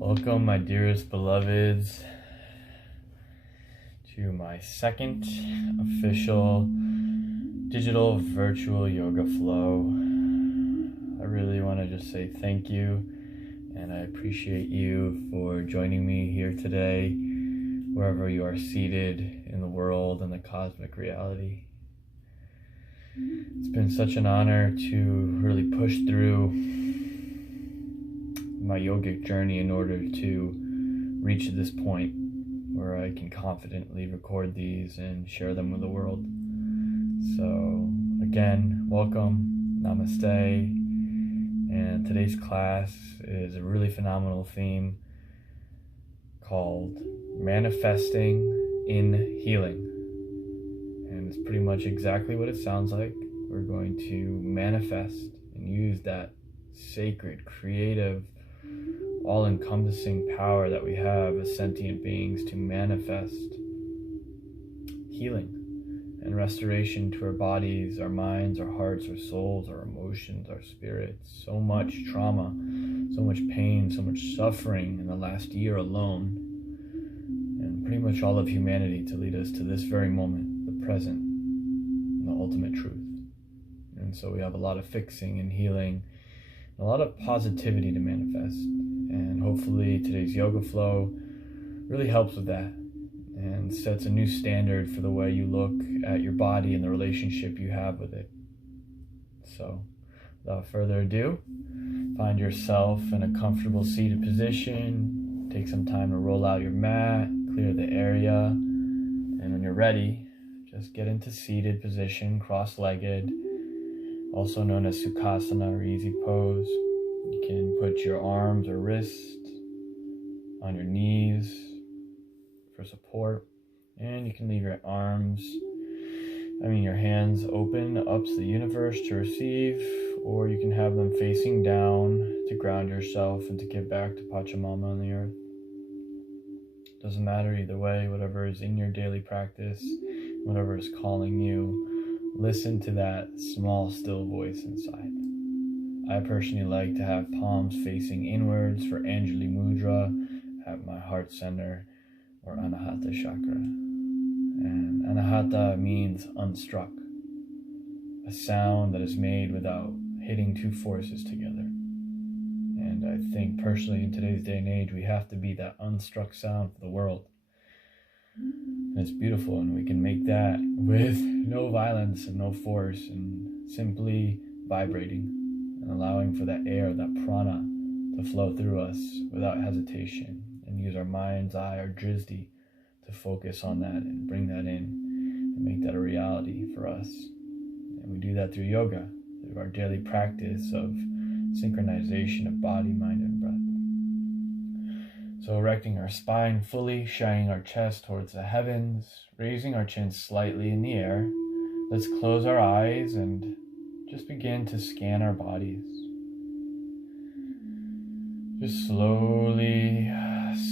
Welcome, my dearest beloveds, to my second official digital virtual yoga flow. I really want to just say thank you, and I appreciate you for joining me here today, wherever you are seated in the world and the cosmic reality. It's been such an honor to really push through my yogic journey in order to reach this point where I can confidently record these and share them with the world. So again, welcome, namaste, and today's class is a really phenomenal theme called Manifesting in Healing. And it's pretty much exactly what it sounds like. We're going to manifest and use that sacred, creative, all-encompassing power that we have as sentient beings to manifest healing and restoration to our bodies, our minds, our hearts, our souls, our emotions, our spirits. So much trauma, so much pain, so much suffering in the last year alone, and pretty much all of humanity to lead us to this very moment, the present, and the ultimate truth. And so we have a lot of fixing and healing, a lot of positivity to manifest. And hopefully today's yoga flow really helps with that and sets a new standard for the way you look at your body and the relationship you have with it. So without further ado, find yourself in a comfortable seated position. Take some time to roll out your mat, clear the area, and when you're ready, just get into seated position, cross-legged, also known as Sukhasana or easy pose. You can put your arms or wrists on your knees for support, and you can leave your your hands open up to the universe to receive, or you can have them facing down to ground yourself and to give back to Pachamama on the earth. Doesn't matter either way, whatever is in your daily practice, whatever is calling you, listen to that small, still voice inside. I personally like to have palms facing inwards for Anjali Mudra at my heart center or Anahata chakra. And Anahata means unstruck, a sound that is made without hitting two forces together. And I think personally in today's day and age, we have to be that unstruck sound for the world. And it's beautiful, and we can make that with no violence and no force, and simply vibrating and allowing for that air, that prana, to flow through us without hesitation, and use our mind's eye, our drisdi, to focus on that and bring that in and make that a reality for us. And we do that through yoga, through our daily practice of synchronization of body, mind, and breath. So erecting our spine fully, shining our chest towards the heavens, raising our chin slightly in the air. Let's close our eyes and just begin to scan our bodies. Just slowly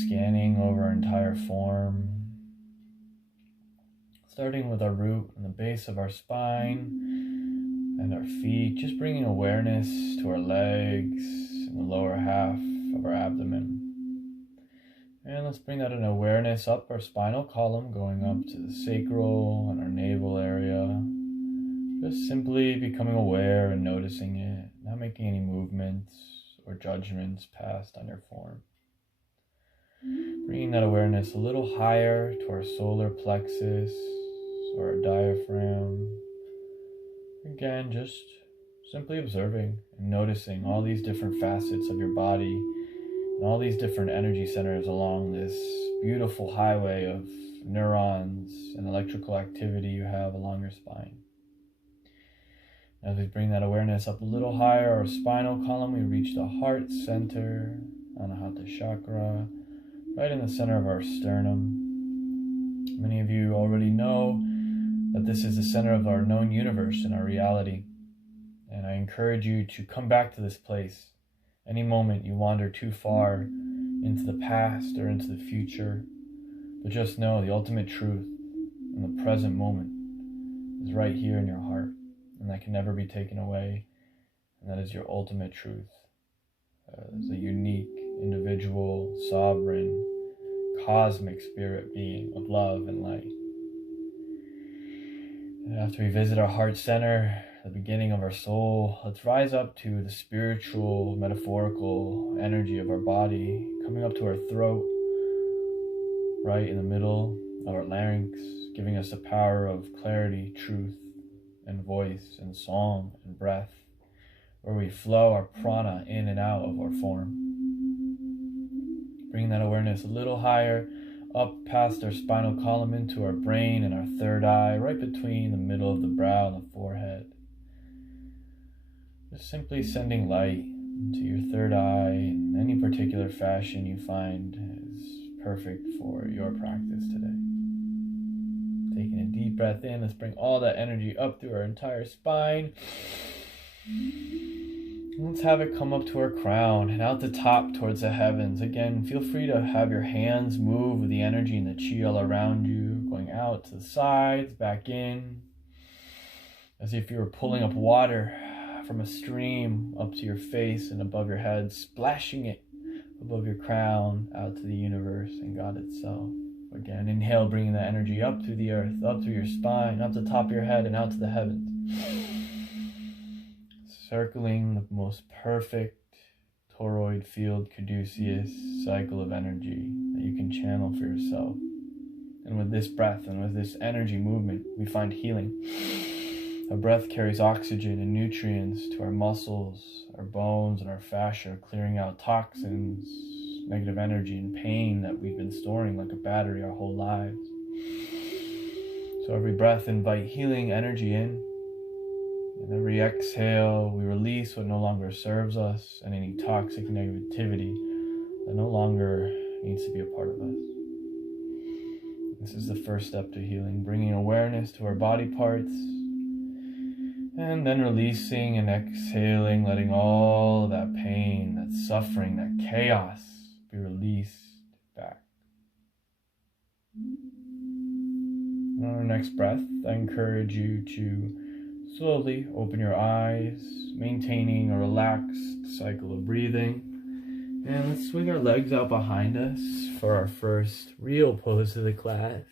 scanning over our entire form. Starting with our root and the base of our spine and our feet, just bringing awareness to our legs and the lower half of our abdomen. And let's bring that in awareness up our spinal column, going up to the sacral and our navel area. Just simply becoming aware and noticing it, not making any movements or judgments passed on your form. Bringing that awareness a little higher to our solar plexus or our diaphragm. Again, just simply observing and noticing all these different facets of your body and all these different energy centers along this beautiful highway of neurons and electrical activity you have along your spine. As we bring that awareness up a little higher, our spinal column, we reach the heart center, Anahata chakra, right in the center of our sternum. Many of you already know that this is the center of our known universe and our reality. And I encourage you to come back to this place any moment you wander too far into the past or into the future. But just know the ultimate truth in the present moment is right here in your heart. And that can never be taken away, and that is your ultimate truth as a unique individual spiritual, sovereign, cosmic spirit being of love and light. And after we visit our heart center, the beginning of our soul, let's rise up to the spiritual, metaphorical energy of our body, coming up to our throat, right in the middle of our larynx, giving us the power of clarity, truth, and voice, and song, and breath, where we flow our prana in and out of our form. Bring that awareness a little higher, up past our spinal column into our brain and our third eye, right between the middle of the brow and the forehead. Just simply sending light into your third eye in any particular fashion you find is perfect for your practice today. Taking a deep breath in, let's bring all that energy up through our entire spine. Let's have it come up to our crown and out the top towards the heavens. Again, feel free to have your hands move with the energy and the chi all around you, going out to the sides, back in, as if you were pulling up water from a stream up to your face and above your head, splashing it above your crown out to the universe and God itself. Again, inhale, bringing that energy up through the earth, up through your spine, up the top of your head and out to the heavens. Circling the most perfect toroid field caduceus cycle of energy that you can channel for yourself. And with this breath and with this energy movement, we find healing. Our breath carries oxygen and nutrients to our muscles, our bones, and our fascia, clearing out toxins, negative energy, and pain that we've been storing like a battery our whole lives. So every breath, invite healing energy in. And every exhale, we release what no longer serves us and any toxic negativity that no longer needs to be a part of us. This is the first step to healing, bringing awareness to our body parts, and then releasing and exhaling, letting all of that pain, that suffering, that chaos be released back. On our next breath, I encourage you to slowly open your eyes, maintaining a relaxed cycle of breathing. And let's swing our legs out behind us for our first real pose of the class.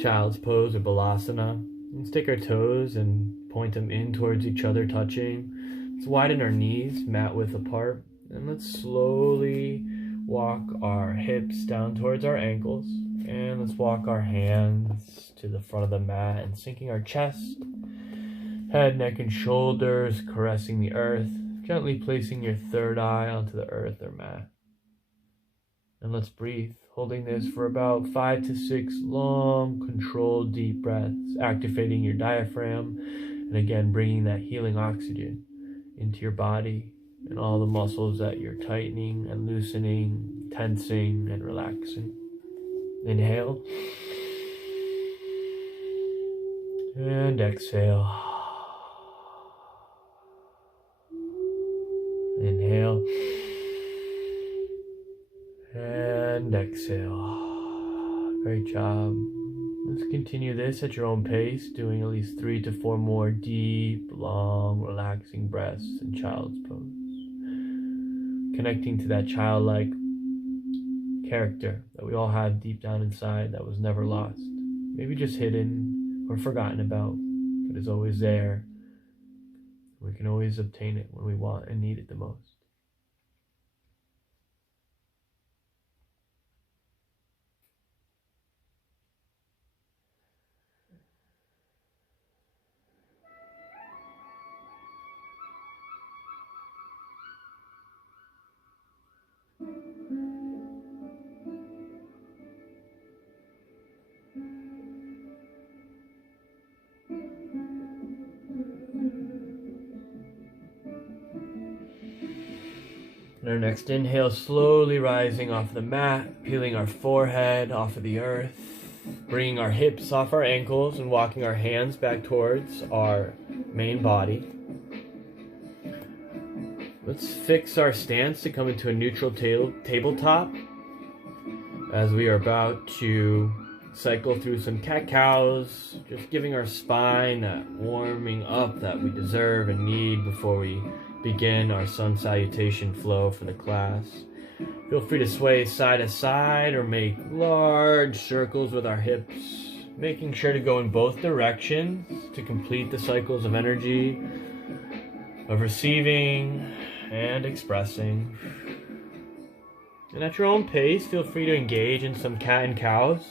Child's pose or balasana. Let's take our toes and point them in towards each other, touching. Let's widen our knees, mat width apart. And let's slowly walk our hips down towards our ankles. And let's walk our hands to the front of the mat and sinking our chest, head, neck, and shoulders, caressing the earth, gently placing your third eye onto the earth or mat. And let's breathe, holding this for about 5 to 6 long, controlled, deep breaths, activating your diaphragm, and again, bringing that healing oxygen into your body and all the muscles that you're tightening and loosening, tensing, and relaxing. Inhale. And exhale. Inhale and exhale. Great job. Let's continue this at your own pace, doing at least 3 to 4 more deep, long, relaxing breaths in child's pose. Connecting to that childlike character that we all have deep down inside that was never lost. Maybe just hidden or forgotten about, but is always there. We can always obtain it when we want and need it the most. And our next inhale, slowly rising off the mat, peeling our forehead off of the earth, bringing our hips off our ankles and walking our hands back towards our main body. Let's fix our stance to come into a neutral tabletop as we are about to cycle through some cat-cows, just giving our spine that warming up that we deserve and need before we begin our sun salutation flow for the class. Feel free to sway side to side or make large circles with our hips, making sure to go in both directions to complete the cycles of energy, of receiving and expressing. And at your own pace, feel free to engage in some cat and cows,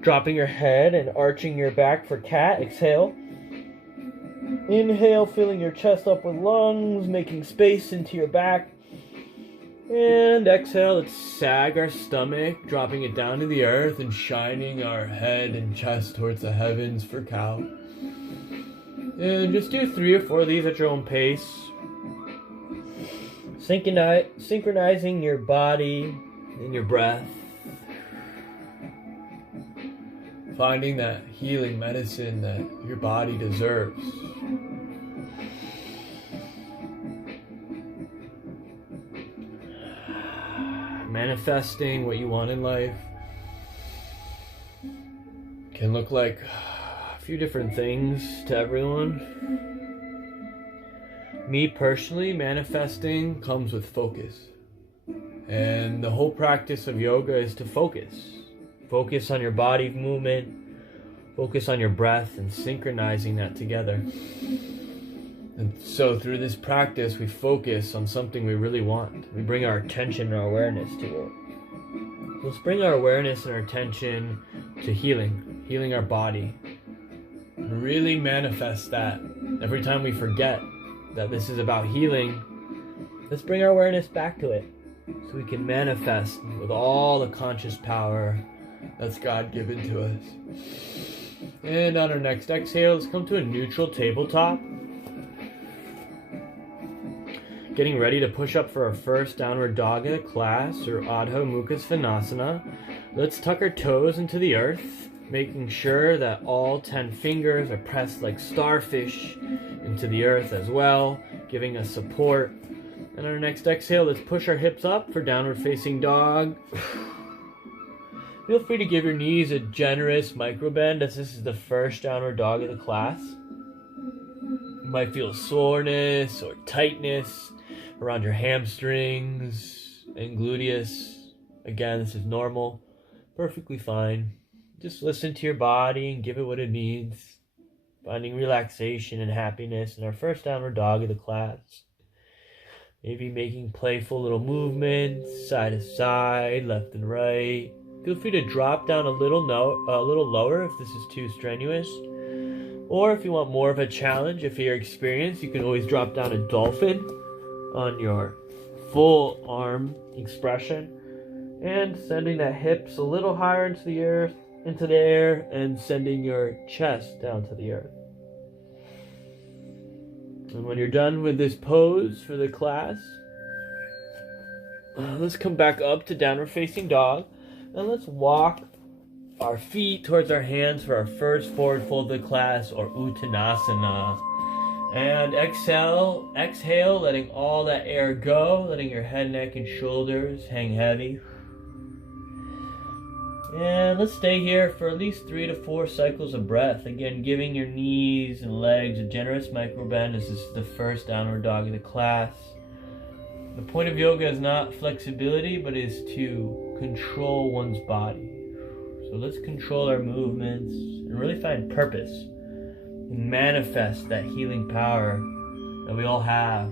dropping your head and arching your back for cat. Exhale. Inhale, filling your chest up with lungs, making space into your back. And exhale, let's sag our stomach, dropping it down to the earth and shining our head and chest towards the heavens for cow. And just do 3 or 4 of these at your own pace. Synchronizing your body and your breath. Finding that healing medicine that your body deserves. Manifesting what you want in life can look like a few different things to everyone. Me personally, manifesting comes with focus. And the whole practice of yoga is to focus. Focus on your body movement, focus on your breath, and synchronizing that together. And so through this practice, we focus on something we really want. We bring our attention and our awareness to it. Let's bring our awareness and our attention to healing our body. Really manifest that. Every time we forget that this is about healing, let's bring our awareness back to it so we can manifest with all the conscious power that's God given to us. And on our next exhale, let's come to a neutral tabletop. Getting ready to push up for our first downward dog in the class, or Adho Mukha Svanasana. Let's tuck our toes into the earth, making sure that all 10 fingers are pressed like starfish into the earth as well, giving us support. And on our next exhale, let's push our hips up for downward facing dog. Feel free to give your knees a generous micro bend as this is the first downward dog of the class. You might feel soreness or tightness around your hamstrings and gluteus. Again, this is normal, perfectly fine. Just listen to your body and give it what it needs. Finding relaxation and happiness in our first downward dog of the class. Maybe making playful little movements, side to side, left and right. Feel free to drop down a little lower if this is too strenuous. Or if you want more of a challenge, if you're experienced, you can always drop down a dolphin on your full arm expression. And sending that hips a little higher into the air, and sending your chest down to the earth. And when you're done with this pose for the class, let's come back up to downward facing dog, and let's walk our feet towards our hands for our first forward fold of the class, or Uttanasana. And exhale, letting all that air go, letting your head, neck, and shoulders hang heavy. And let's stay here for at least 3 to 4 cycles of breath. Again, giving your knees and legs a generous micro bend as this is the first downward dog of the class. The point of yoga is not flexibility, but is to control one's body. So let's control our movements and really find purpose and manifest that healing power that we all have.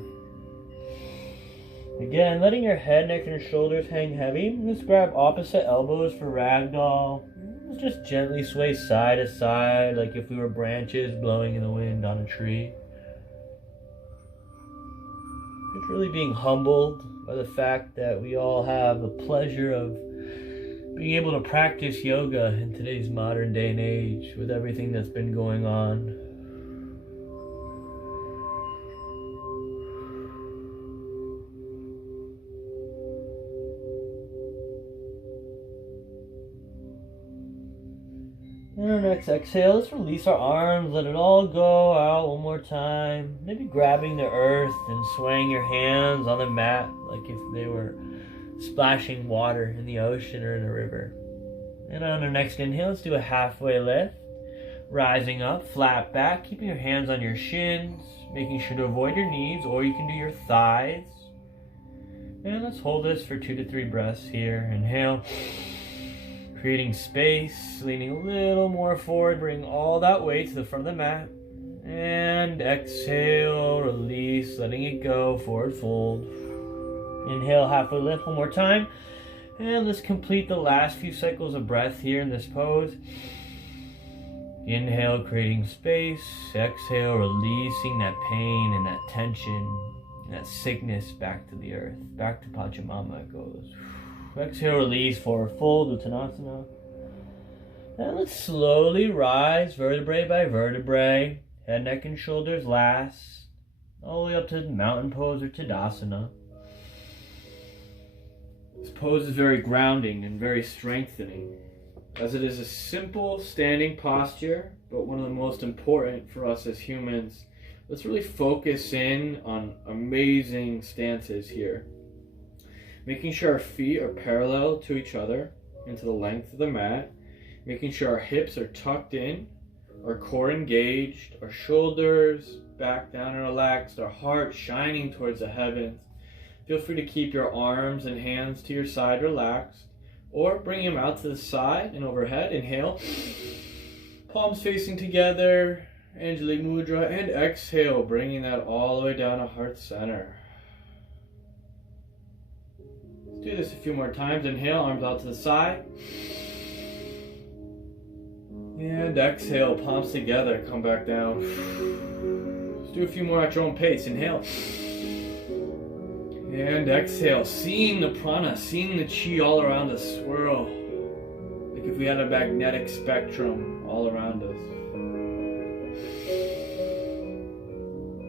Again, letting your head, neck, and shoulders hang heavy. Let's grab opposite elbows for ragdoll. Let's just gently sway side to side like if we were branches blowing in the wind on a tree. Just really being humbled by the fact that we all have the pleasure of being able to practice yoga in today's modern day and age with everything that's been going on. And our next exhale, let's release our arms, let it all go out one more time. Maybe grabbing the earth and swaying your hands on the mat like if they were splashing water in the ocean or in a river. And on our next inhale, let's do a halfway lift. Rising up, flat back, keeping your hands on your shins, making sure to avoid your knees, or you can do your thighs. And let's hold this for 2 to 3 breaths here. Inhale, creating space, leaning a little more forward, bring all that weight to the front of the mat. And exhale, release, letting it go, forward fold. Inhale, halfway lift one more time. And let's complete the last few cycles of breath here in this pose. Inhale, creating space. Exhale, releasing that pain and that tension and that sickness back to the earth. Back to Pachamama it goes. Exhale, release, forward fold, Uttanasana. And let's slowly rise vertebrae by vertebrae. Head, neck, and shoulders last. All the way up to mountain pose or Tadasana. This pose is very grounding and very strengthening, as it is a simple standing posture, but one of the most important for us as humans. Let's really focus in on amazing stances here. Making sure our feet are parallel to each other into the length of the mat. Making sure our hips are tucked in, our core engaged, our shoulders back down and relaxed, our heart shining towards the heavens. Feel free to keep your arms and hands to your side relaxed, or bring them out to the side and overhead. Inhale, palms facing together, Anjali Mudra, and exhale, bringing that all the way down to heart center. Let's do this a few more times. Inhale, arms out to the side. And exhale, palms together, come back down. Let's do a few more at your own pace. Inhale. And exhale, seeing the prana, seeing the chi all around us swirl. Like if we had a magnetic spectrum all around us.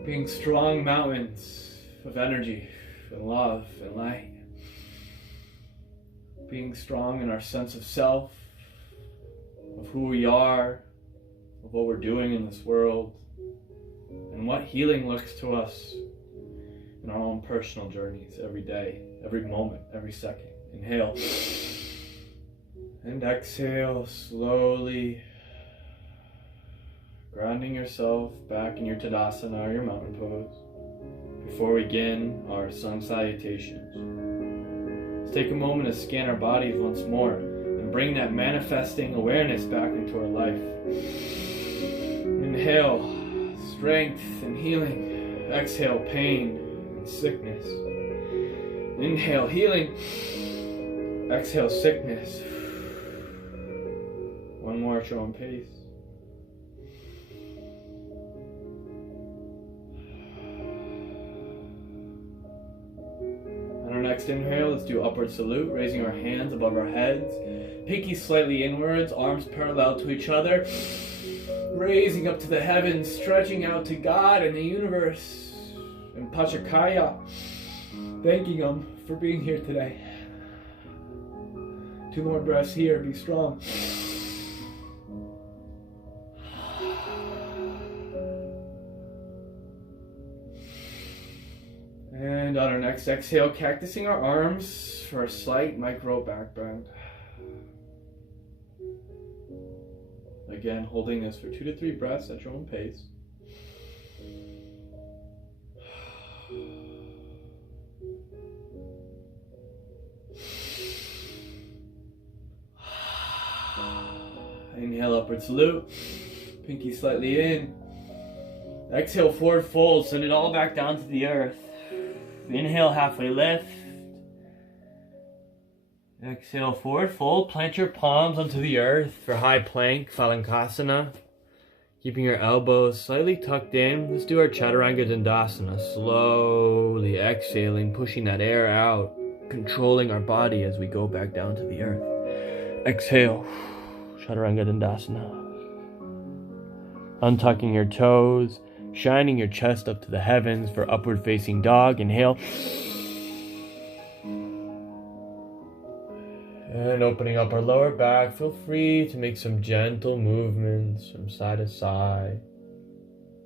Being strong mountains of energy and love and light. Being strong in our sense of self, of who we are, of what we're doing in this world, and what healing looks to us in our own personal journeys every day, every moment, every second. Inhale. And exhale slowly, grounding yourself back in your Tadasana or your mountain pose before we begin our sun salutations. Let's take a moment to scan our bodies once more and bring that manifesting awareness back into our life. Inhale, strength and healing. Exhale, pain and sickness. Inhale, healing. Exhale, sickness. One more at your own pace. On our next inhale, let's do upward salute, raising our hands above our heads, pinky slightly inwards, arms parallel to each other, raising up to the heavens, stretching out to God and the universe, and Pachakaya, thanking Him for being here today. 2 more breaths here, be strong. And on our next exhale, cactusing our arms for a slight micro back bend. Again, holding this for 2 to 3 breaths at your own pace. Inhale, upward salute. Pinky slightly in. Exhale, forward fold. Send it all back down to the earth. Inhale, halfway lift. Exhale, forward fold. Plant your palms onto the earth for high plank, Phalangasana. Keeping your elbows slightly tucked in. Let's do our Chaturanga Dandasana. Slowly exhaling, pushing that air out, controlling our body as we go back down to the earth. Exhale, Chaturanga Dandasana. Untucking your toes, shining your chest up to the heavens for upward facing dog. Inhale. And opening up our lower back, feel free to make some gentle movements from side to side,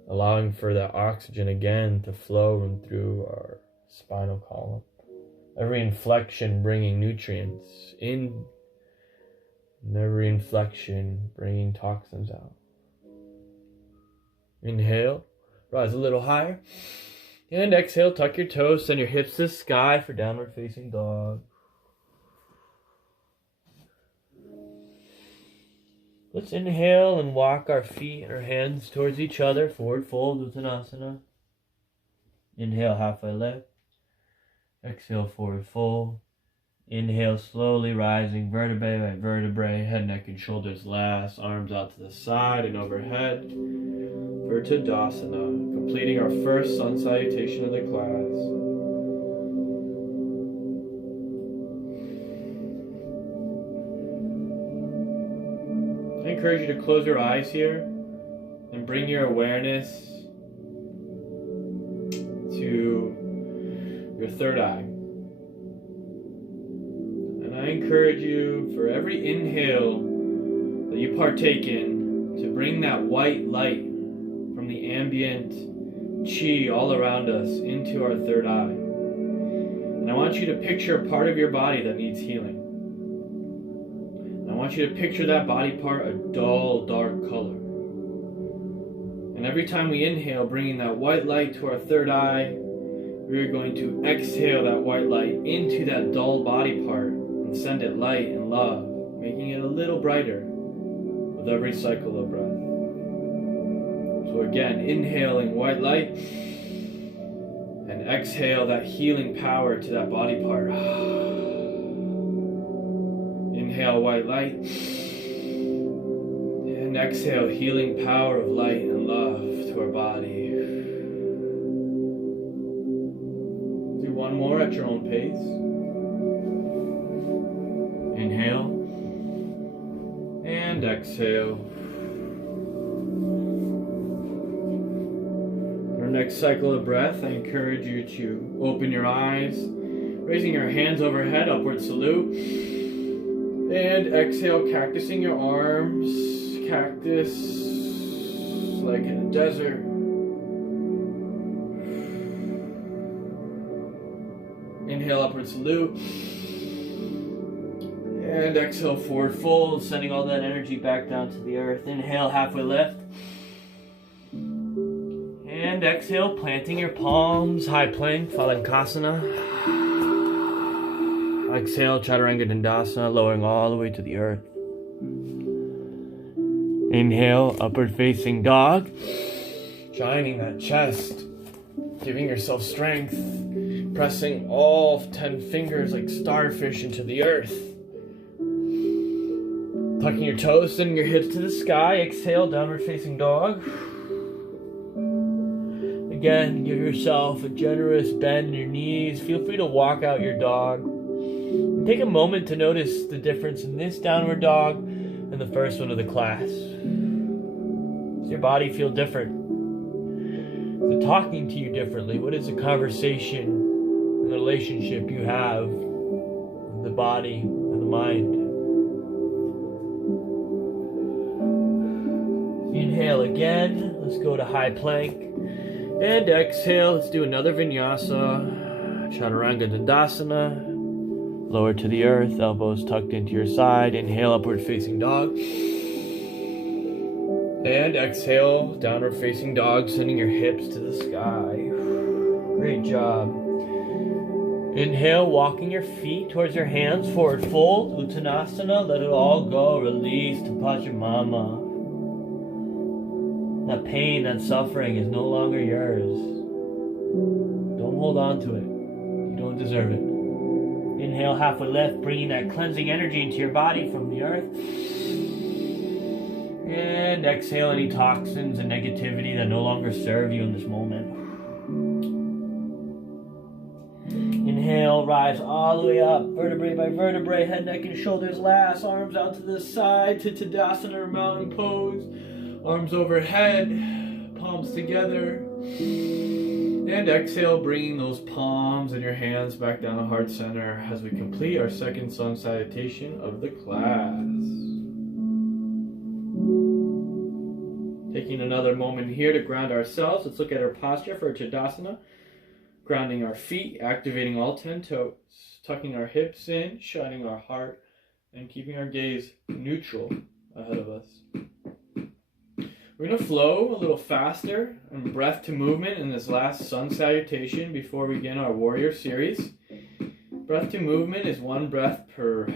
allowing for that oxygen again to flow through our spinal column. Every inflection bringing nutrients in, and every inflection bringing toxins out. Inhale, rise a little higher. And exhale, tuck your toes, send your hips to the sky for downward facing dog. Let's inhale and walk our feet and our hands towards each other. Forward fold, Uttanasana. Inhale, halfway lift. Exhale, forward fold. Inhale, slowly rising, vertebrae by vertebrae, head, neck, and shoulders last. Arms out to the side and overhead for Tadasana, completing our first sun salutation of the class. I encourage you to close your eyes here and bring your awareness to your third eye. And I encourage you, for every inhale that you partake in, to bring that white light from the ambient chi all around us into our third eye. And I want you to picture a part of your body that needs healing. I want you to picture that body part a dull, dark color. And every time we inhale, bringing that white light to our third eye, we're going to exhale that white light into that dull body part and send it light and love, making it a little brighter with every cycle of breath. So again, inhaling white light and exhale that healing power to that body part. Inhale white light and exhale healing power of light and love to our body. Do one more at your own pace. Inhale and exhale. Our next cycle of breath, I encourage you to open your eyes, raising your hands overhead, upward salute. And exhale, cactusing your arms, cactus like in a desert. Inhale, upward salute. And exhale, forward fold, sending all that energy back down to the earth. Inhale, halfway lift. And exhale, planting your palms, high plank, Phalangasana. Exhale, Chaturanga Dandasana, lowering all the way to the earth. Inhale, upward facing dog. Shining that chest, giving yourself strength, pressing all 10 fingers like starfish into the earth. Tucking your toes, sending your hips to the sky. Exhale, downward facing dog. Again, give yourself a generous bend in your knees. Feel free to walk out your dog. Take a moment to notice the difference in this downward dog and the first one of the class. Does your body feel different? Is it talking to you differently? What is the conversation and the relationship you have with the body and the mind? Inhale again. Let's go to high plank. And exhale. Let's do another vinyasa. Chaturanga Dandasana. Lower to the earth, elbows tucked into your side. Inhale, upward facing dog. And exhale, downward facing dog, sending your hips to the sky. Great job. Inhale, walking your feet towards your hands, forward fold, Uttanasana. Let it all go, release to Pachamama. That pain, that suffering is no longer yours. Don't hold on to it. You don't deserve it. Inhale, halfway lift, bringing that cleansing energy into your body from the earth. And exhale any toxins and negativity that no longer serve you in this moment. Inhale, rise all the way up, vertebrae by vertebrae, head, neck, and shoulders last. Arms out to the side to Tadasana or mountain pose. Arms overhead, palms together. And exhale, bringing those palms and your hands back down to heart center as we complete our second sun salutation of the class. Taking another moment here to ground ourselves. Let's look at our posture for Tadasana. Grounding our feet, activating all 10 toes, tucking our hips in, shining our heart, and keeping our gaze neutral ahead of us. We're going to flow a little faster and breath to movement in this last sun salutation before we begin our warrior series. Breath to movement is 1 breath per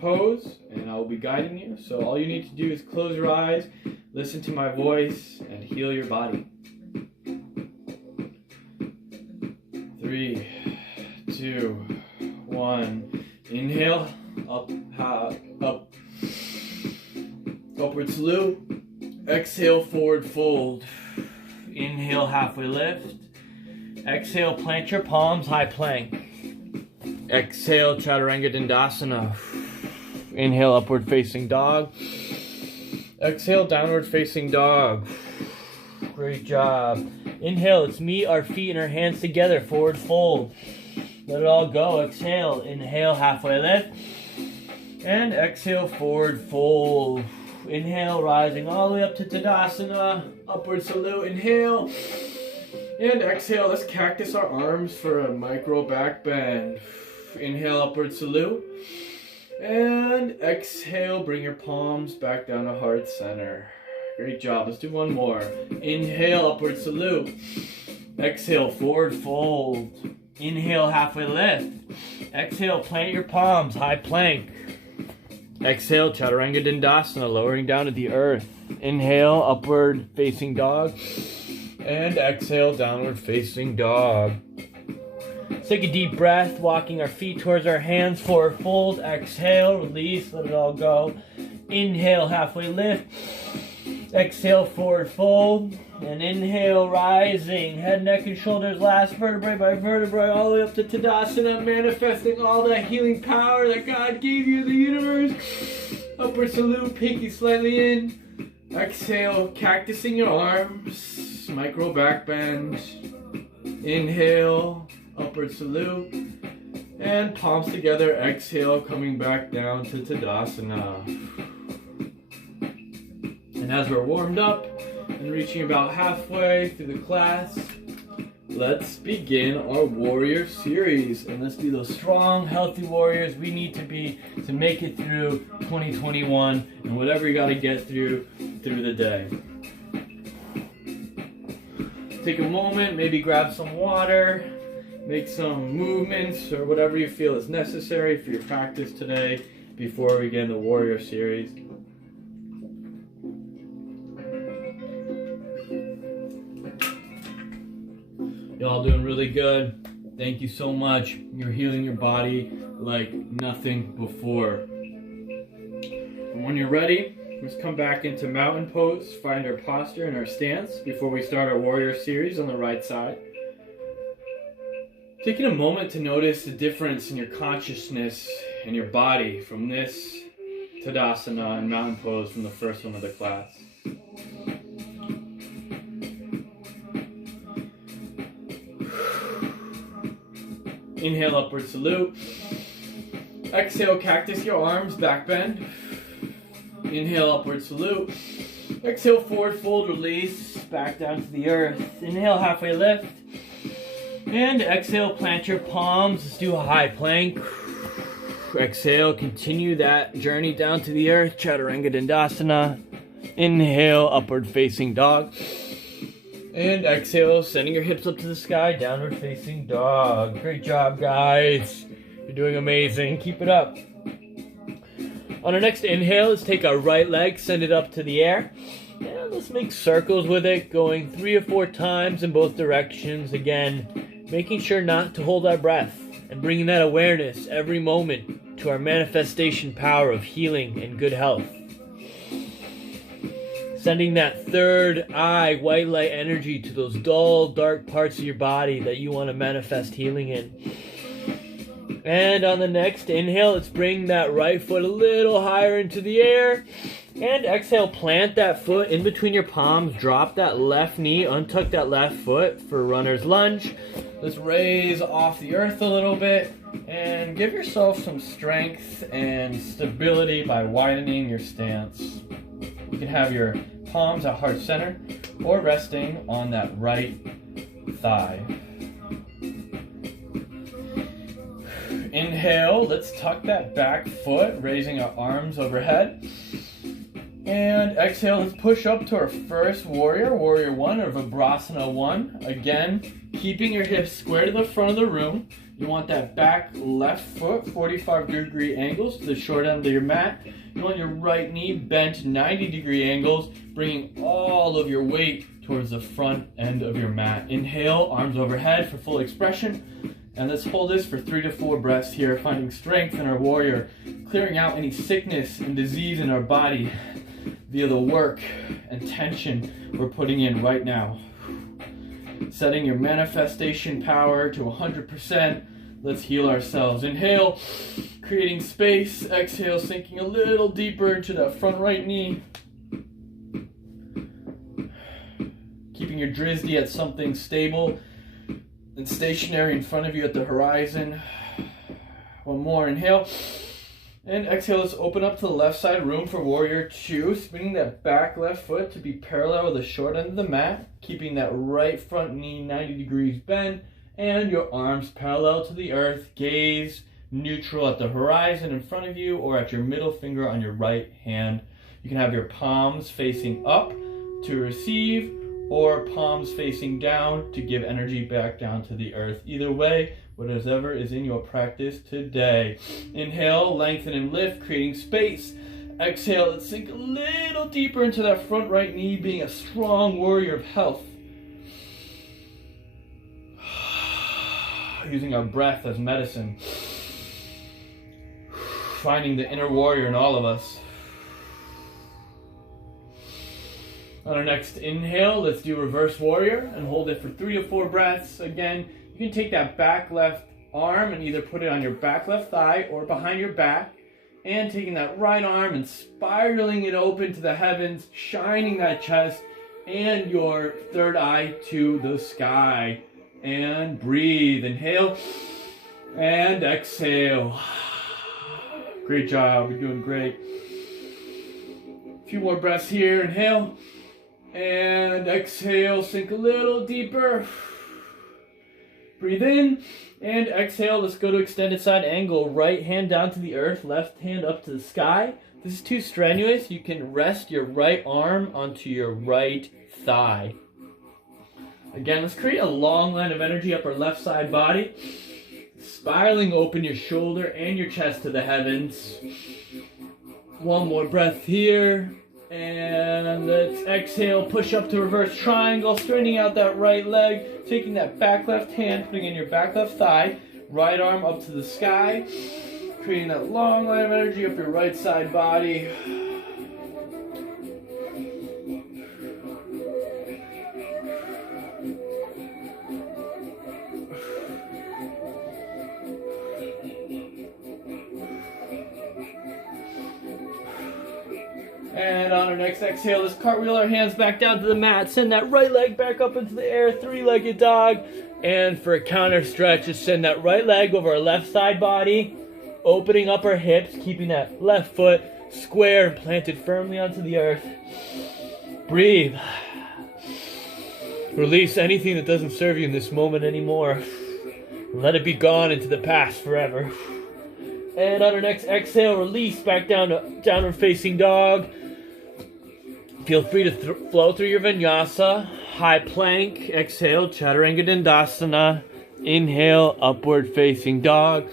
pose, and I will be guiding you. So all you need to do is close your eyes, listen to my voice, and heal your body. 3, 2, 1. Inhale, up, up. Upward salute. Exhale, forward fold. Inhale, halfway lift. Exhale, plant your palms, high plank. Exhale, chaturanga dandasana. Inhale, upward facing dog. Exhale, downward facing dog. Great job. Inhale, let's meet our feet and our hands together, forward fold. Let it all go. Exhale, inhale, halfway lift. And exhale, forward fold. Inhale, rising all the way up to Tadasana. Upward salute, inhale. And exhale, let's cactus our arms for a micro back bend. Inhale, upward salute. And exhale, bring your palms back down to heart center. Great job. Let's do one more. Inhale, upward salute. Exhale, forward fold. Inhale, halfway lift. Exhale, plant your palms, high plank. Exhale, chaturanga dandasana, lowering down to the earth. Inhale, upward facing dog. And exhale, downward facing dog. Let's take a deep breath, walking our feet towards our hands, forward fold. Exhale, release, let it all go. Inhale, halfway lift. Exhale, forward fold. And inhale, rising. Head, neck, and shoulders, last vertebrae by vertebrae, all the way up to Tadasana, manifesting all that healing power that God gave you, the universe. Upward salute, pinky slightly in. Exhale, cactusing your arms. Micro back bend. Inhale, upward salute. And palms together, exhale, coming back down to Tadasana. And as we're warmed up and reaching about halfway through the class, let's begin our warrior series. And let's be those strong, healthy warriors we need to be to make it through 2021 and whatever you got to get through the day. Take a moment, maybe grab some water, make some movements or whatever you feel is necessary for your practice today before we begin the warrior series. Y'all doing really good. Thank you so much. You're healing your body like nothing before. And when you're ready, let's come back into mountain pose, find our posture and our stance before we start our warrior series on the right side. Taking a moment to notice the difference in your consciousness and your body from this Tadasana and mountain pose from the first one of the class. Inhale, upward salute. Exhale, cactus your arms, back bend. Inhale, upward salute. Exhale, forward fold, release, back down to the earth. Inhale, halfway lift. And exhale, plant your palms. Let's do a high plank. Exhale, continue that journey down to the earth, chaturanga dandasana. Inhale, upward facing dog. And exhale, sending your hips up to the sky, downward facing dog. Great job, guys. You're doing amazing. Keep it up. On our next inhale, let's take our right leg, send it up to the air. And let's make circles with it, going 3 or 4 times in both directions. Again, making sure not to hold our breath and bringing that awareness every moment to our manifestation power of healing and good health. Sending that third eye, white light energy to those dull, dark parts of your body that you want to manifest healing in. And on the next inhale, let's bring that right foot a little higher into the air. And exhale, plant that foot in between your palms. Drop that left knee, untuck that left foot for runner's lunge. Let's raise off the earth a little bit and give yourself some strength and stability by widening your stance. You can have your palms at heart center or resting on that right thigh. Inhale, let's tuck that back foot, raising our arms overhead. And exhale, let's push up to our first warrior, warrior one or Vibrasana one. Again, keeping your hips square to the front of the room. You want that back left foot, 45-degree angles to the short end of your mat. You want your right knee bent 90-degree angles, bringing all of your weight towards the front end of your mat. Inhale, arms overhead for full expression. And let's hold this for 3 to 4 breaths here, finding strength in our warrior, clearing out any sickness and disease in our body via the work and tension we're putting in right now. Setting your manifestation power to 100%. Let's heal ourselves. Inhale, creating space. Exhale, sinking a little deeper into that front right knee. Keeping your drizzy at something stable and stationary in front of you at the horizon. One more, inhale. And exhale, let's open up to the left side, room for warrior two. Spinning that back left foot to be parallel with the short end of the mat. Keeping that right front knee 90 degrees bent. And your arms parallel to the earth. Gaze neutral at the horizon in front of you or at your middle finger on your right hand. You can have your palms facing up to receive or palms facing down to give energy back down to the earth. Either way, whatever is in your practice today. Inhale, lengthen and lift, creating space. Exhale, let's sink a little deeper into that front right knee, being a strong warrior of health. Using our breath as medicine. Finding the inner warrior in all of us. On our next inhale, let's do reverse warrior and hold it for 3 to 4 breaths. Again, you can take that back left arm and either put it on your back left thigh or behind your back. And taking that right arm and spiraling it open to the heavens, shining that chest and your third eye to the sky. And breathe. Inhale and exhale. Great job. You're doing great. A few more breaths here. Inhale and exhale. Sink a little deeper. Breathe in and exhale. Let's go to extended side angle. Right hand down to the earth, left hand up to the sky. If this is too strenuous, you can rest your right arm onto your right thigh. Again, let's create a long line of energy up our left side body. Spiraling open your shoulder and your chest to the heavens. One more breath here. And let's exhale, push up to reverse triangle, straightening out that right leg, taking that back left hand, putting in your back left thigh, right arm up to the sky, creating that long line of energy up your right side body. And on our next exhale, let's cartwheel our hands back down to the mat. Send that right leg back up into the air, 3-legged dog. And for a counter stretch, just send that right leg over our left side body, opening up our hips, keeping that left foot square and planted firmly onto the earth. Breathe. Release anything that doesn't serve you in this moment anymore. Let it be gone into the past forever. And on our next exhale, release back down to downward facing dog. Feel free to flow through your vinyasa. High plank. Exhale, chaturanga dandasana. Inhale, upward facing dog.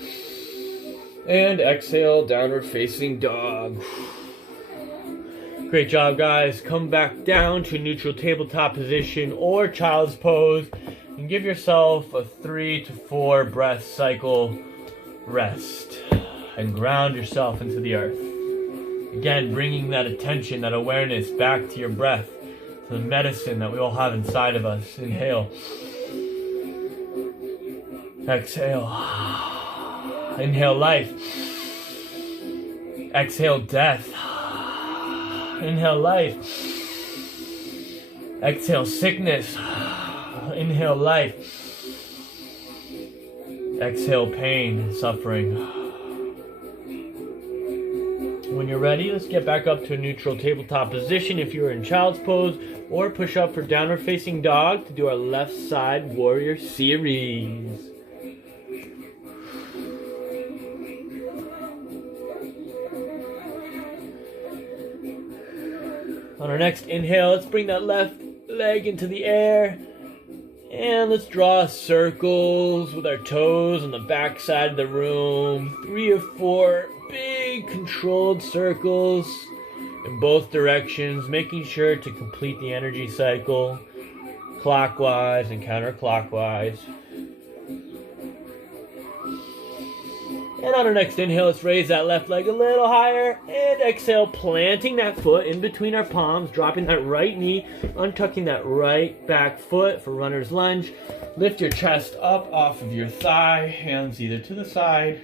And exhale, downward facing dog. Great job, guys. Come back down to neutral tabletop position or child's pose. And give yourself a 3 to 4 breath cycle rest. And ground yourself into the earth. Again, bringing that attention, that awareness back to your breath, to the medicine that we all have inside of us. Inhale. Exhale. Inhale life. Exhale death. Inhale life. Exhale sickness. Inhale life. Exhale pain and suffering. When you're ready, let's get back up to a neutral tabletop position if you're in child's pose, or push up for downward facing dog to do our left side warrior series. On our next inhale, let's bring that left leg into the air. And let's draw circles with our toes on the back side of the room. 3 or 4 big controlled circles in both directions, making sure to complete the energy cycle clockwise and counterclockwise. And on our next inhale, let's raise that left leg a little higher. And exhale, planting that foot in between our palms, dropping that right knee, untucking that right back foot for runner's lunge. Lift your chest up off of your thigh, hands either to the side,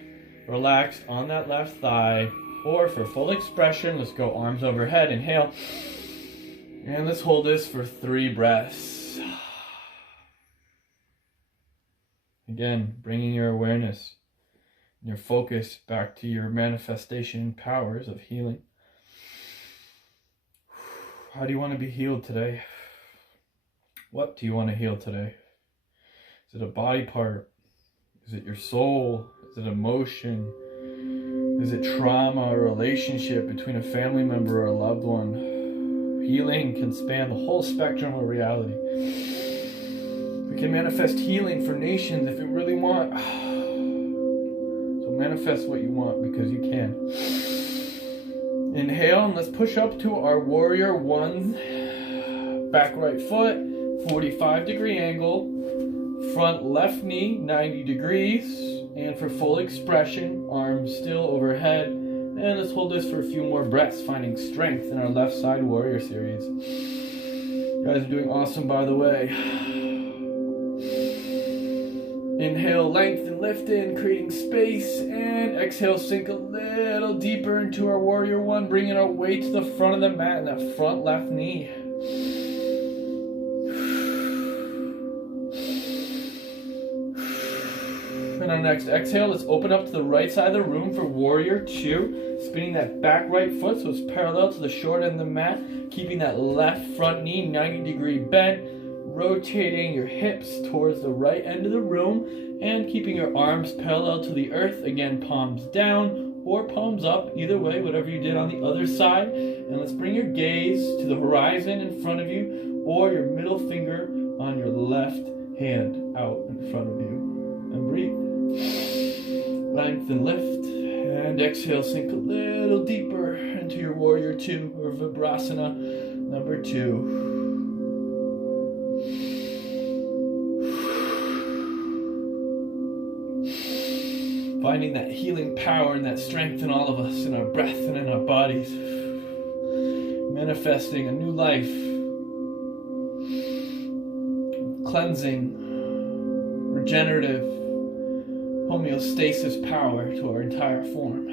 relaxed on that left thigh. Or for full expression, let's go arms overhead, inhale. And let's hold this for 3 breaths. Again, bringing your awareness, your focus back to your manifestation powers of healing. How do you want to be healed today? What do you want to heal today? Is it a body part? Is it your soul? Is it emotion? Is it trauma or relationship between a family member or a loved one? Healing can span the whole spectrum of reality. We can manifest healing for nations if we really want. Manifest what you want because you can. Inhale, and let's push up to our warrior 1. Back right foot, 45-degree angle. Front left knee, 90 degrees. And for full expression, arms still overhead. And let's hold this for a few more breaths, finding strength in our left side warrior series. You guys are doing awesome, by the way. Inhale, lengthen, lift in, creating space, and exhale, sink a little deeper into our warrior 1, bringing our weight to the front of the mat and that front left knee. And our next exhale, let's open up to the right side of the room for warrior 2, spinning that back right foot so it's parallel to the short end of the mat, keeping that left front knee 90-degree bent, rotating your hips towards the right end of the room and keeping your arms parallel to the earth. Again, palms down or palms up, either way, whatever you did on the other side. And let's bring your gaze to the horizon in front of you or your middle finger on your left hand out in front of you. And breathe. Lengthen, lift, and exhale, sink a little deeper into your warrior 2 or Vibrasana number 2. Finding that healing power and that strength in all of us, in our breath and in our bodies. Manifesting a new life. Cleansing, regenerative, homeostasis power to our entire form.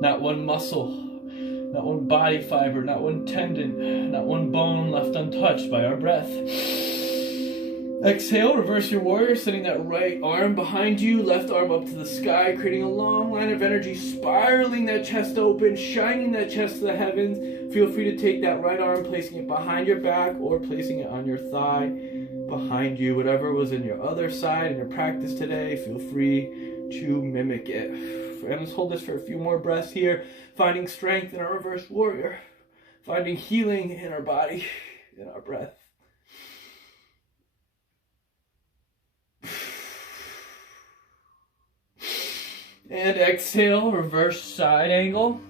Not one muscle, not one body fiber, not one tendon, not one bone left untouched by our breath. Exhale, reverse your warrior, sending that right arm behind you, left arm up to the sky, creating a long line of energy, spiraling that chest open, shining that chest to the heavens. Feel free to take that right arm, placing it behind your back or placing it on your thigh behind you. Whatever was in your other side in your practice today, feel free to mimic it. And let's hold this for a few more breaths here, finding strength in our reverse warrior, finding healing in our body, in our breath. And exhale, reverse side angle.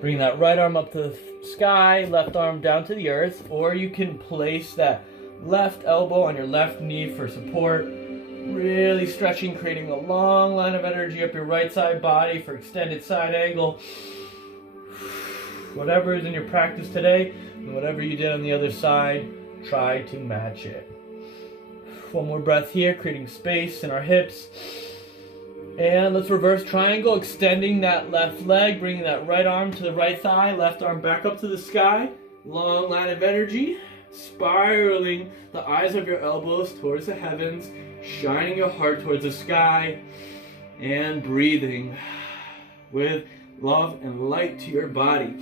Bring that right arm up to the sky, left arm down to the earth, or you can place that left elbow on your left knee for support. Really stretching, creating a long line of energy up your right side body for extended side angle. Whatever is in your practice today, and whatever you did on the other side, try to match it. One more breath here, creating space in our hips. And let's reverse triangle, extending that left leg, bringing that right arm to the right thigh, left arm back up to the sky. Long line of energy, spiraling the eyes of your elbows towards the heavens, shining your heart towards the sky, and breathing with love and light to your body.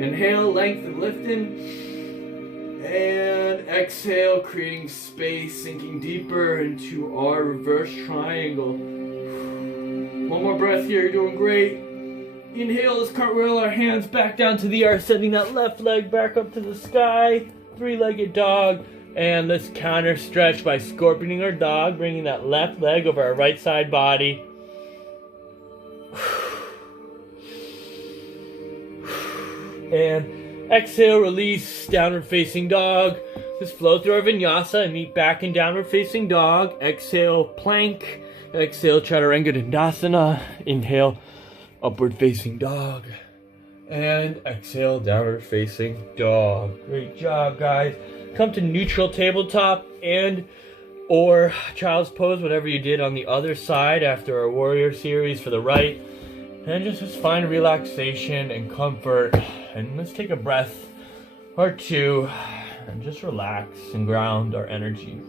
Inhale, lengthen, lifting. And exhale, creating space, sinking deeper into our reverse triangle. One more breath here, you're doing great. Inhale, let's cartwheel our hands back down to the earth, sending that left leg back up to the sky. Three-legged dog. And let's counter stretch by scorpioning our dog, bringing that left leg over our right side body. And exhale, release, downward facing dog. Just flow through our vinyasa and meet back in downward facing dog. Exhale, plank. Exhale, chaturanga dandasana. Inhale, upward facing dog. And exhale, downward facing dog. Great job, guys. Come to neutral tabletop and or child's pose, whatever you did on the other side after our warrior series for the right. And just find relaxation and comfort. And let's take a breath or two and just relax and ground our energy.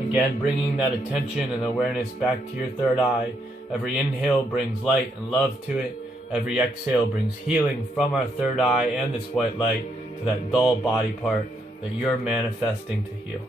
Again, bringing that attention and awareness back to your third eye. Every inhale brings light and love to it. Every exhale brings healing from our third eye and this white light to that dull body part that you're manifesting to heal.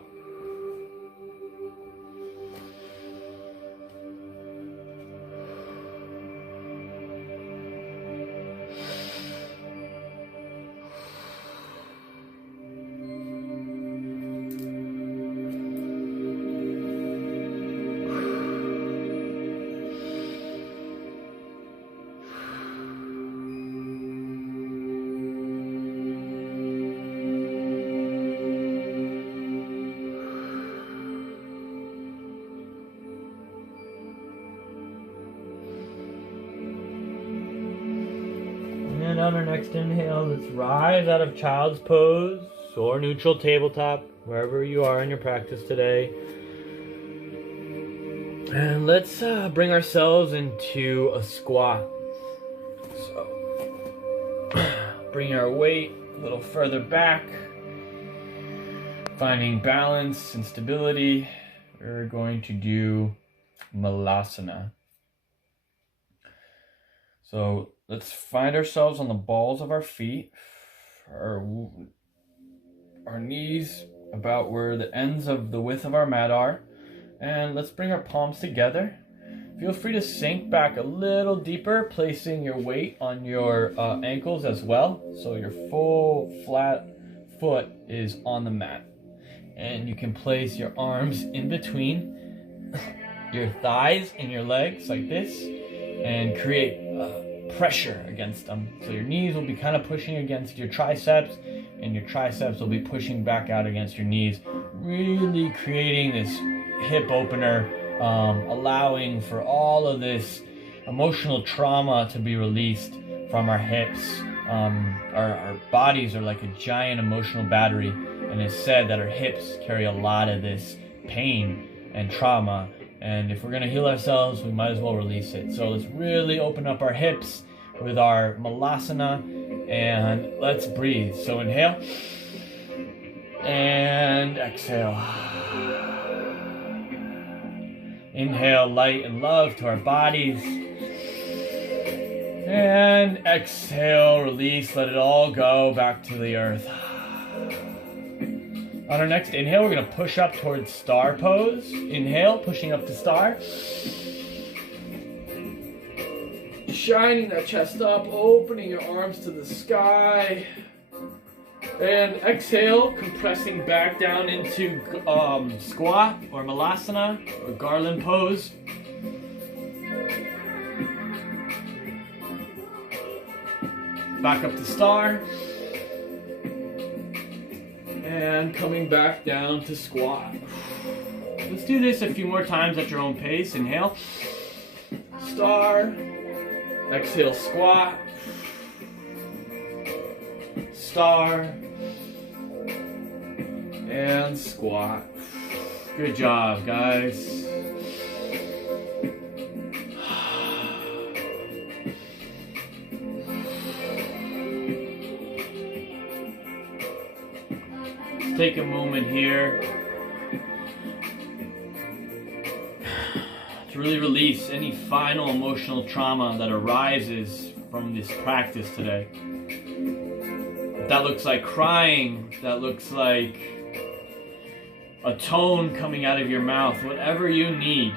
And on our next inhale, let's rise out of child's pose or neutral tabletop, wherever you are in your practice today. And let's bring ourselves into a squat. So, bring our weight a little further back, finding balance and stability. We're going to do malasana. So let's find ourselves on the balls of our feet, our knees about where the ends of the width of our mat are, and let's bring our palms together. Feel free to sink back a little deeper, placing your weight on your ankles as well, so your full flat foot is on the mat. And you can place your arms in between your thighs and your legs like this, and create pressure against them. So your knees will be kind of pushing against your triceps, and your triceps will be pushing back out against your knees, really creating this hip opener, allowing for all of this emotional trauma to be released from our hips. Our bodies are like a giant emotional battery, and it's said that our hips carry a lot of this pain and trauma. And if we're going to heal ourselves, we might as well release it. So let's really open up our hips with our malasana, and let's breathe. So inhale and exhale. Inhale light and love to our bodies. And exhale, release, let it all go back to the earth. On our next inhale, we're going to push up towards star pose. Inhale, pushing up to star. Shining that chest up, opening your arms to the sky. And exhale, compressing back down into squat or malasana or garland pose. Back up to star. And coming back down to squat. Let's do this a few more times at your own pace. Inhale, star. Exhale, squat. Star. And squat. Good job, guys. Take a moment here to really release any final emotional trauma that arises from this practice today. If that looks like crying, if that looks like a tone coming out of your mouth, whatever you need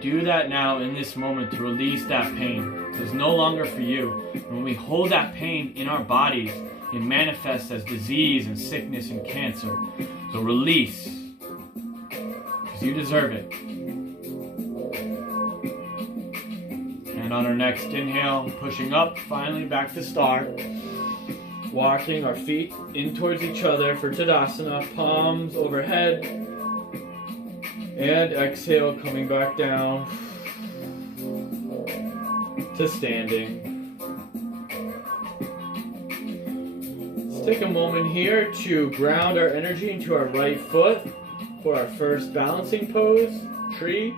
Do that now in this moment to release that pain. It's no longer for you. And when we hold that pain in our bodies, it manifests as disease and sickness and cancer. So release, because you deserve it. And on our next inhale, pushing up, finally back to start. Walking our feet in towards each other for Tadasana, palms overhead. And exhale, coming back down to standing. Let's take a moment here to ground our energy into our right foot for our first balancing pose, tree.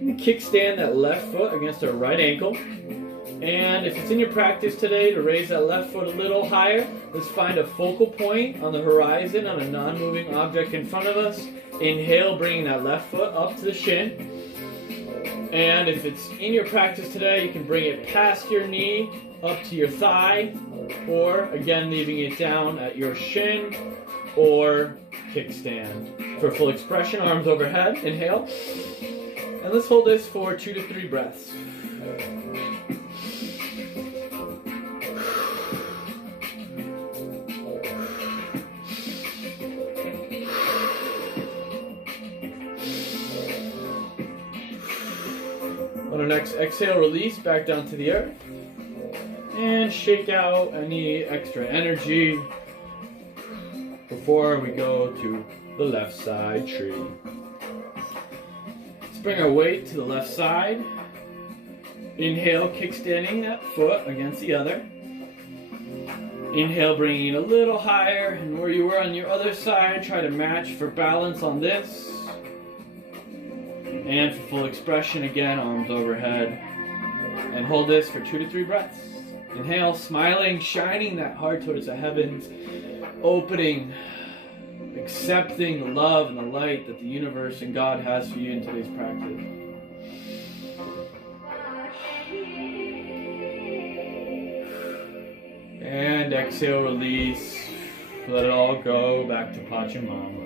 And kickstand that left foot against our right ankle. And if it's in your practice today to raise that left foot a little higher, let's find a focal point on the horizon on a non-moving object in front of us. Inhale, bringing that left foot up to the shin. And if it's in your practice today, you can bring it past your knee, up to your thigh, or again, leaving it down at your shin, or kickstand. For full expression, arms overhead, inhale. And let's hold this for 2 to 3 breaths. On our next exhale, release back down to the earth. And shake out any extra energy before we go to the left side tree. Let's bring our weight to the left side. Inhale, kickstanding that foot against the other. Inhale, bringing it a little higher. And where you were on your other side, try to match for balance on this. And for full expression, again, arms overhead. And hold this for 2 to 3 breaths. Inhale, smiling, shining that heart towards the heavens. Opening, accepting the love and the light that the universe and God has for you in today's practice. And exhale, release. Let it all go back to Pachamama.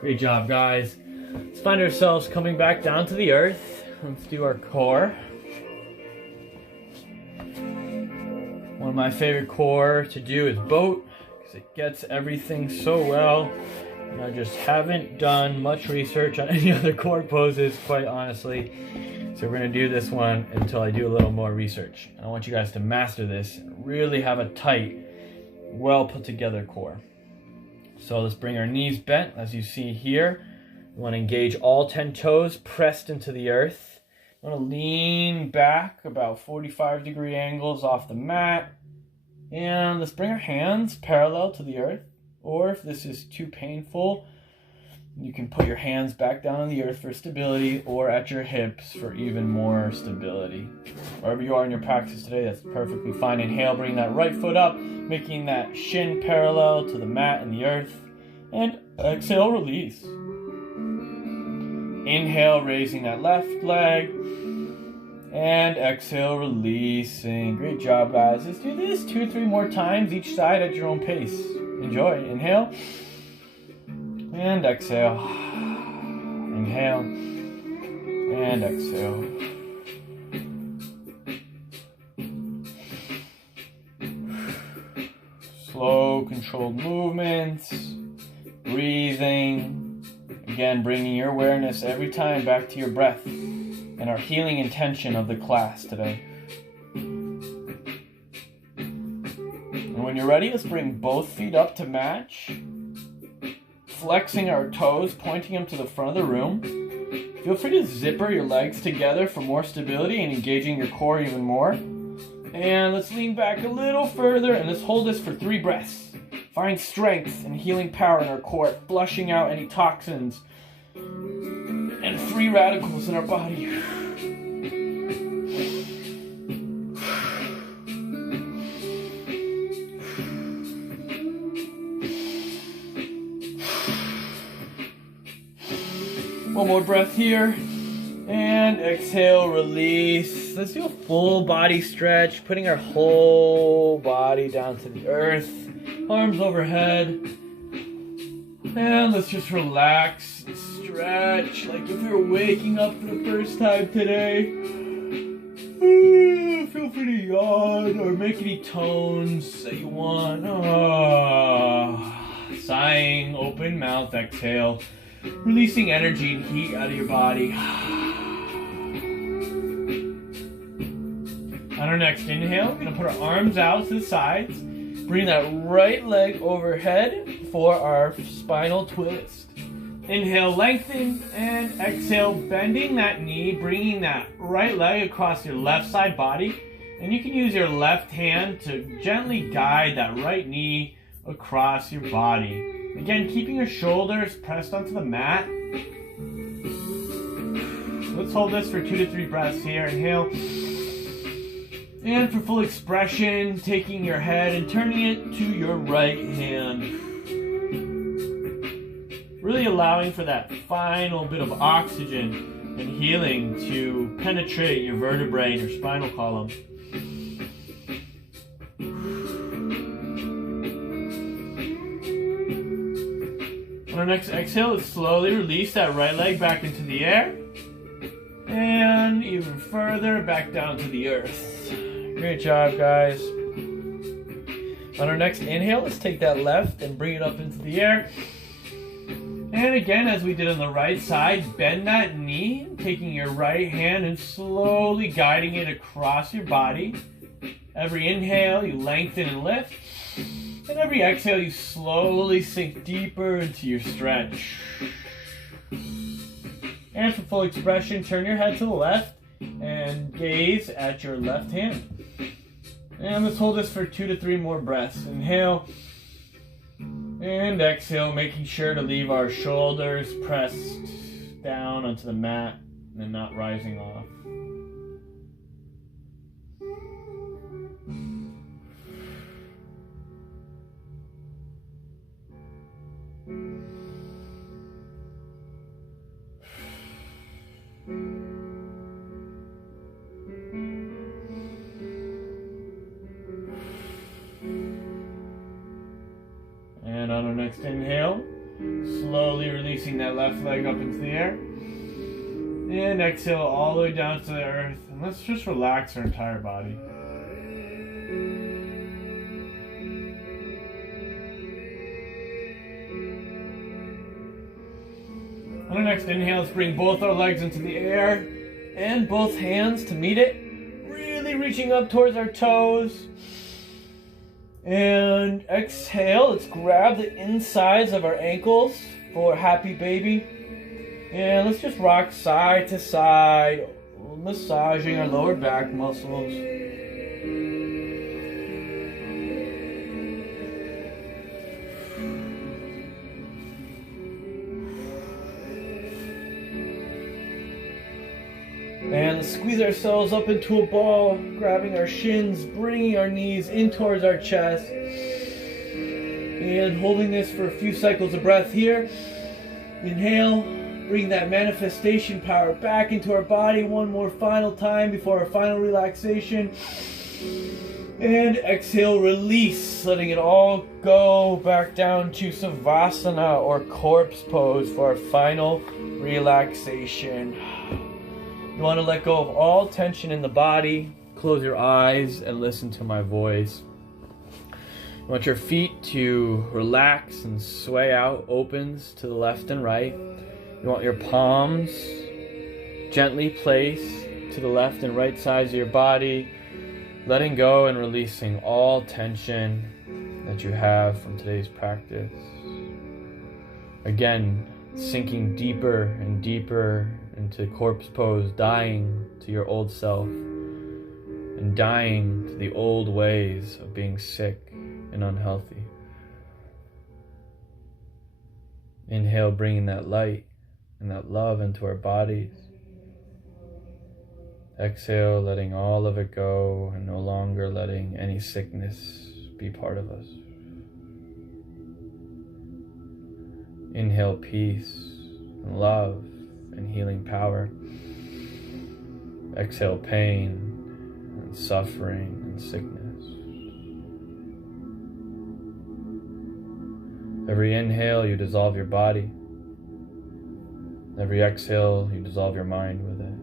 Great job, guys. Let's find ourselves coming back down to the earth. Let's do our core. One of my favorite core to do is boat, because it gets everything so well. And I just haven't done much research on any other core poses, quite honestly. So we're going to do this one until I do a little more research. I want you guys to master this and really have a tight, well put together core. So let's bring our knees bent, as you see here. We want to engage all 10 toes pressed into the earth. We want to lean back about 45-degree angles off the mat. And let's bring our hands parallel to the earth. Or if this is too painful, you can put your hands back down on the earth for stability, or at your hips for even more stability. Wherever you are in your practice today, that's perfectly fine. Inhale, bring that right foot up, making that shin parallel to the mat and the earth. And exhale, release. Inhale, raising that left leg. And exhale, releasing. Great job, guys. Let's do this 2 or 3 more times, each side at your own pace. Enjoy. Inhale. And exhale. Inhale. And exhale. Slow, controlled movements. Breathing. Again, bringing your awareness every time back to your breath and our healing intention of the class today. And when you're ready, let's bring both feet up to match. Flexing our toes, pointing them to the front of the room. Feel free to zipper your legs together for more stability and engaging your core even more. And let's lean back a little further and let's hold this for 3 breaths. Find strength and healing power in our core, flushing out any toxins and free radicals in our body. One more breath here. And exhale, release. Let's do a full body stretch, putting our whole body down to the earth. Arms overhead. And let's just relax and stretch like if we were waking up for the first time today. Feel free to yawn or make any tones that you want. Sighing, open mouth, exhale. Releasing energy and heat out of your body. On our next inhale, we're going to put our arms out to the sides. Bring that right leg overhead for our spinal twist. Inhale, lengthen, and exhale, bending that knee, bringing that right leg across your left side body. And you can use your left hand to gently guide that right knee across your body. Again, keeping your shoulders pressed onto the mat. Let's hold this for 2 to 3 breaths here. Inhale. And for full expression, taking your head and turning it to your right hand. Really allowing for that final bit of oxygen and healing to penetrate your vertebrae and your spinal column. On our next exhale, let's slowly release that right leg back into the air. And even further back down to the earth. Great job, guys. On our next inhale, let's take that left and bring it up into the air. And again, as we did on the right side, bend that knee, taking your right hand and slowly guiding it across your body. Every inhale, you lengthen and lift. And every exhale, you slowly sink deeper into your stretch. And for full expression, turn your head to the left and gaze at your left hand. And let's hold this for 2 to 3 more breaths. Inhale and exhale, making sure to leave our shoulders pressed down onto the mat and not rising off. And on our next inhale, slowly releasing that left leg up into the air. And exhale all the way down to the earth. And let's just relax our entire body. On our next inhale, let's bring both our legs into the air and both hands to meet it. Really reaching up towards our toes. And exhale, let's grab the insides of our ankles for happy baby. And let's just rock side to side, massaging our lower back muscles. And squeeze ourselves up into a ball, grabbing our shins, bringing our knees in towards our chest. And holding this for a few cycles of breath here. Inhale, bring that manifestation power back into our body one more final time before our final relaxation. And exhale, release, letting it all go back down to Savasana or corpse pose for our final relaxation. You want to let go of all tension in the body. Close your eyes and listen to my voice. You want your feet to relax and sway out, opens to the left and right. You want your palms gently placed to the left and right sides of your body, letting go and releasing all tension that you have from today's practice. Again, sinking deeper and deeper into corpse pose, dying to your old self and dying to the old ways of being sick and unhealthy. Inhale, bringing that light and that love into our bodies. Exhale, letting all of it go and no longer letting any sickness be part of us. Inhale, peace and love and healing power. Exhale, pain and suffering and sickness. Every inhale, you dissolve your body. Every exhale, you dissolve your mind with it.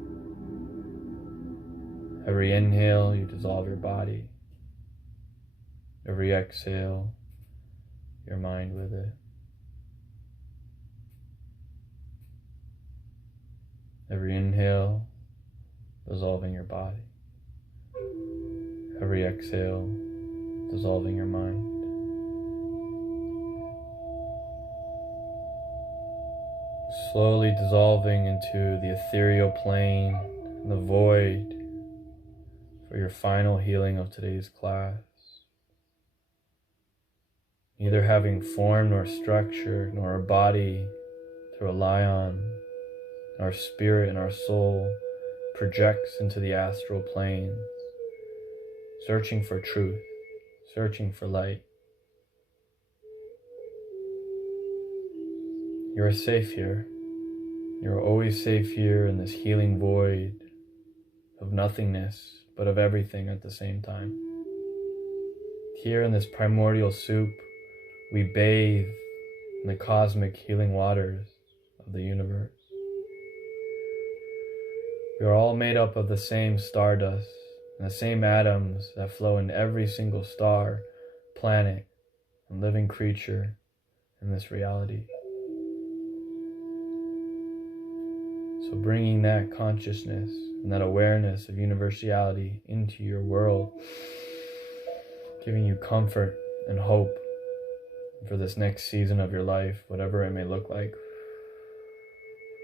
Every inhale, you dissolve your body. Every exhale, your mind with it. Every inhale, dissolving your body. Every exhale, dissolving your mind. Slowly dissolving into the ethereal plane, the void, for your final healing of today's class. Neither having form nor structure, nor a body to rely on, our spirit and our soul projects into the astral planes, searching for truth, searching for light. You're safe here. You're always safe here in this healing void of nothingness, but of everything at the same time. Here in this primordial soup, we bathe in the cosmic healing waters of the universe. We are all made up of the same stardust and the same atoms that flow in every single star, planet, and living creature in this reality. So bringing that consciousness and that awareness of universality into your world, giving you comfort and hope for this next season of your life, whatever it may look like.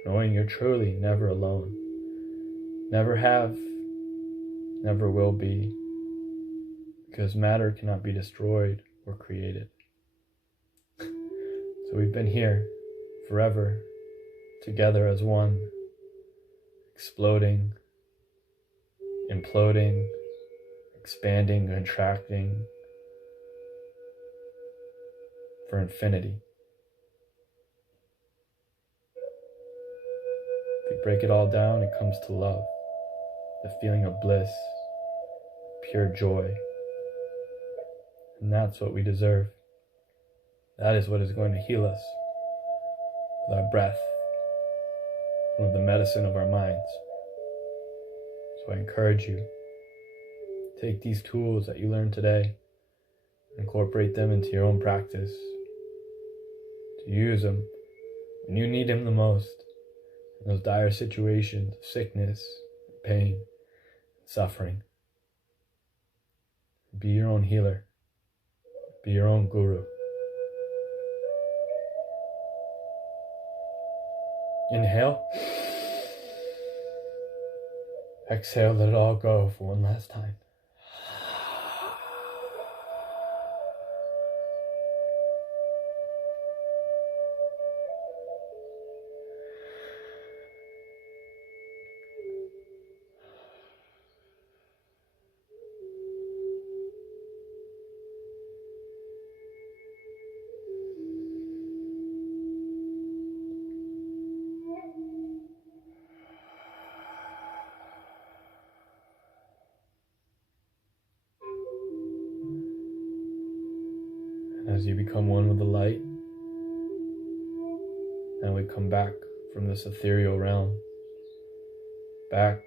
Knowing you're truly never alone. Never have, never will be, because matter cannot be destroyed or created. So we've been here forever, together as one, exploding, imploding, expanding, contracting for infinity. If you break it all down, it comes to love, the feeling of bliss, pure joy. And that's what we deserve. That is what is going to heal us with our breath, with the medicine of our minds. So I encourage you, take these tools that you learned today, incorporate them into your own practice, to use them when you need them the most, in those dire situations of sickness, pain, suffering. Be your own healer. Be your own guru. Inhale. Exhale, let it all go for one last time. As you become one with the light, and we come back from this ethereal realm, back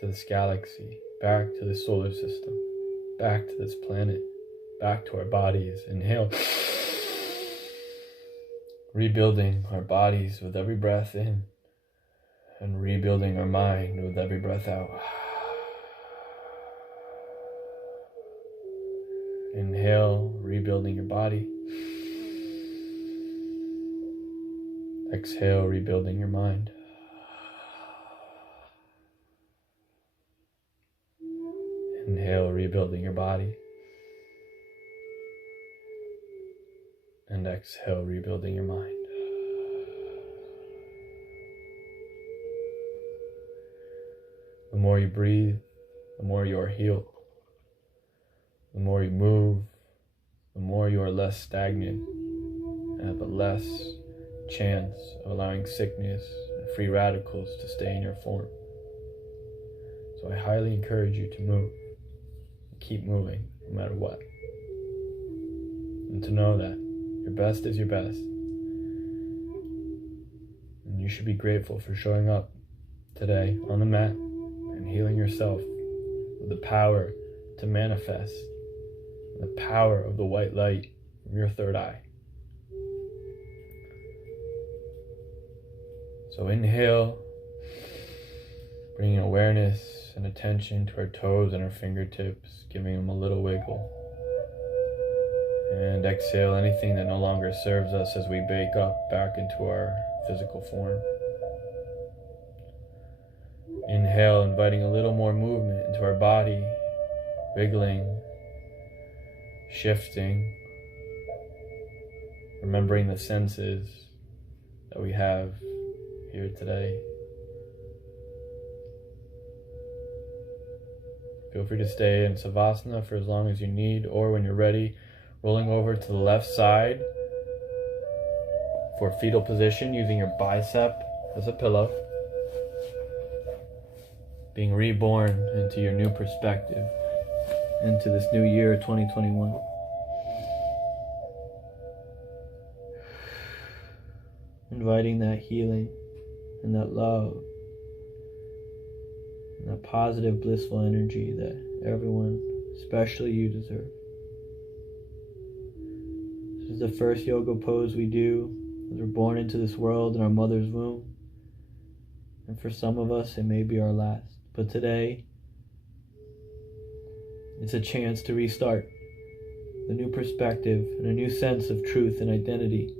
to this galaxy, back to the solar system, back to this planet, back to our bodies. Inhale, rebuilding our bodies with every breath in, and rebuilding our mind with every breath out. Inhale, rebuilding your body. Exhale, rebuilding your mind. Inhale, rebuilding your body. And exhale, rebuilding your mind. The more you breathe, the more you are healed. The more you move, the more you are less stagnant and have a less chance of allowing sickness and free radicals to stay in your form. So I highly encourage you to move, and keep moving no matter what. And to know that Your best is your best. And you should be grateful for showing up today on the mat and healing yourself with the power to manifest, the power of the white light from your third eye. So inhale, bringing awareness and attention to our toes and our fingertips, giving them a little wiggle. And exhale anything that no longer serves us as we wake up back into our physical form. Inhale, inviting a little more movement into our body, wiggling, shifting, remembering the senses that we have here today. Feel free to stay in Savasana for as long as you need, or when you're ready, rolling over to the left side for fetal position, using your bicep as a pillow. Being reborn into your new perspective, into this new year, 2021. Inviting that healing and that love and that positive, blissful energy that everyone, especially you, deserve. This is the first yoga pose we do as we're born into this world in our mother's womb. And for some of us, it may be our last. But today, it's a chance to restart with a new perspective and a new sense of truth and identity.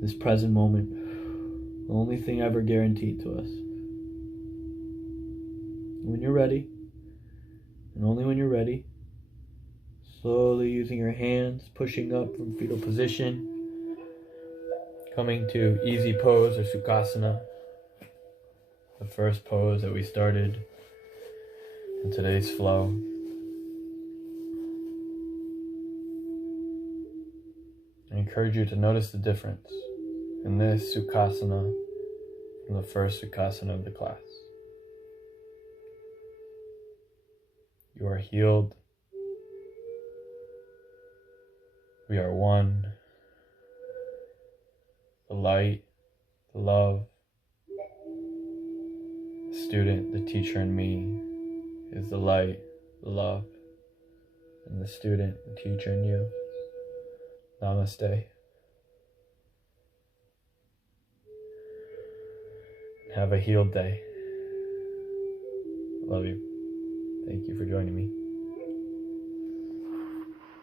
This present moment, the only thing ever guaranteed to us. When you're ready, and only when you're ready, slowly using your hands, pushing up from fetal position, coming to easy pose or Sukhasana, the first pose that we started in today's flow. I encourage you to notice the difference in this Sukhasana from the first Sukhasana of the class. You are healed. We are one. The light, the love, the student, the teacher in me is the light, the love, and the student, the teacher in you. Namaste. Have a healed day. Love you. Thank you for joining me.